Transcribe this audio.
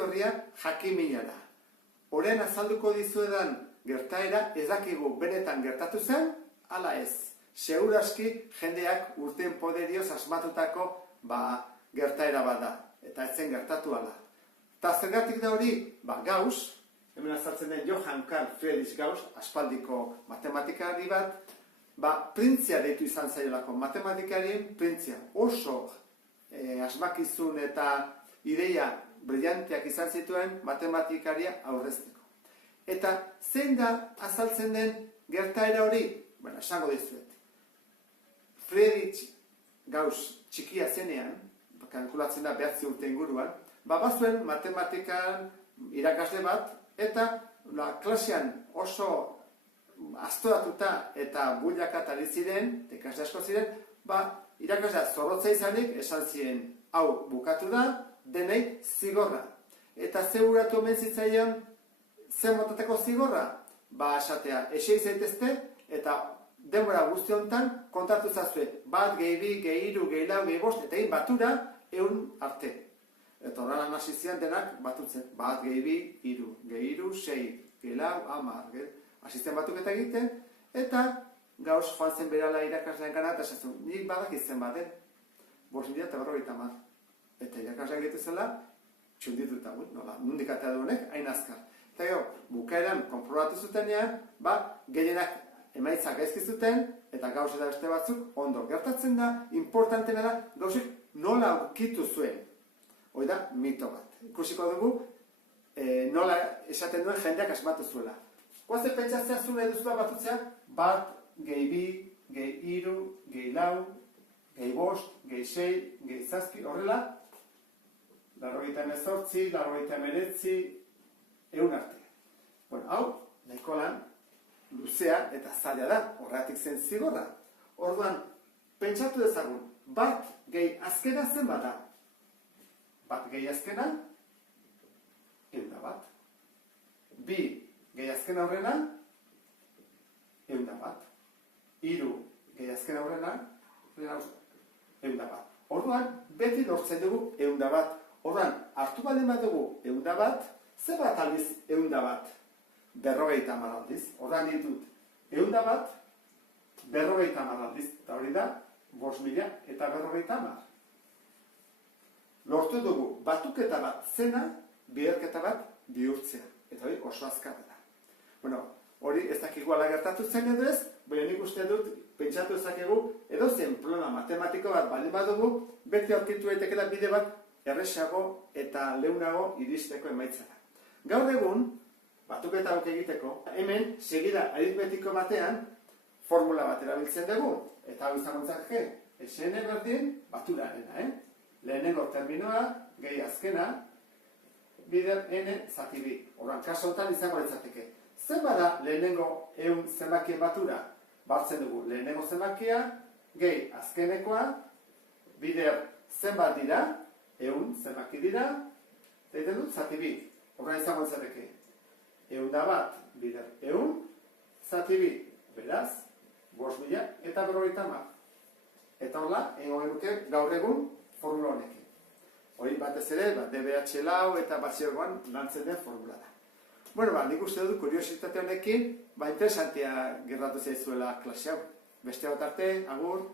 etorria jakimina da. Orain azalduko dizuedan gertaera ez dakigu benetan gertatu zen, ala ez. Seguraski jendeak urteen poderioz asmatutako gertaera bat da, eta ez zen gertatu ala. Eta zergatik da hori, Gauss, hemen azaltzen den Johann Carl Friedrich Gauss, aspaldiko matematikari bat, printzia deitu izan zailako, matematikarien printzia. Oso asmakizun eta ideia brillanteak izan zituen matematikaria aurrezteko. Eta zein da azaltzen den gertaera hori? Esango dizuet. Friedrich Gauss txikia zenean, kalkulatzen da 9 urte inguruan, bazuen matematikan irakasle bat, eta klasean oso aztoratuta eta builakatari ziren, ikasle asko ziren, irakaslea zorrotza izanik, esan ziren, hau bukatu da, denei zigorra. Eta zeuratu omen zitzaion, zen motateko zigorra? Esatea, esei zaitezte, eta denbora guzti honetan kontatu zazue, 1, gehi 2, gehi 3, gehi 4, gehi 5, eta egin batura 100 arte. Eta horrean hasi zian denak batutzen, 1, gehi 2, 3, gehi 3, 6, gehi 4, 10, hasi zen batuketa egiten, eta Gauss joan zen berala irakaslean gana, eta esatzen, nik badakitzen baten, 5.050. Eta irakaslean gitu zela, txundituta, nola, nondik atea duenek, hain azkar. Eta gero, bukaeran konprobatu zutenean, gehienak emaitzak gaizki zuten, eta Gauss eta beste batzuk ondo. Gertatzen da, importantena da, Gaussek nola aurkitu zuen. Hoi da, mito bat. Ikusiko dugu, nola esaten duen jendeak asmatu zuela. Guazen pentsatzea zuen eduzula batutzea, 1, gehi 2, gehi 3, gehi 4, gehi 5, gehi 6, gehi 7, horrela, 98, 99, 100 arte. Hau, nahiko lan, luzea eta zaila da, horretik zen zigorra. Orduan, pentsatu dezagun, 1 gehi azkena zen bada. 1 gehi azkena, 101. 2 gehi azkena horrena, 101. 3 gehi azkena horrena, 101. Orduan, beti lortzen dugu 101. Orduan, hartu baldin bat dugu 101, ze bat aldiz 101? 50 aldiz. Orduan ditut 101, 50 aldiz. Eta hori da, 5.000 eta 50. Lortu dugu batuketa bat zena, biderketa bat bihurtzea. Eta hori oso azkarra da. Hori ez dakigu ala gertatu zen edo ez, baina nik uste dut, pentsatu ezakegu, edo zen problema matematiko bat baldin badugu, beti aurkitu daitekela bide bat erresago eta leunago iristeko emaitzara. Gaur egun, batuketa hauek egiteko, hemen, segida aritmetiko batean, formula bat erabiltzen dugu. Eta hau izango zake, SN berdin baturarena, lehenengo terminoa, gehi azkena, bider N zati bi. Horren, kaso honetan izango litzateke. Zen bada lehenengo 100 zenbakien batura? Bartzen dugu lehenengo zenbakia, gehi azkenekoa, bider zenbat dira, 100 zenbaki dira, eta egiten dut zati bi. Horren izango litzateke. 101 bider 100, zati bi. Beraz, 5.000 eta 50. Eta horla, egon genuke gaur egun formula honekin. Hori batez ere, DBH lau eta batxergoan lantzen den formula da. Nik uste dut kuriositate honekin, interesantia gertatu zaizuela klase hau. Beste bat arte, agur.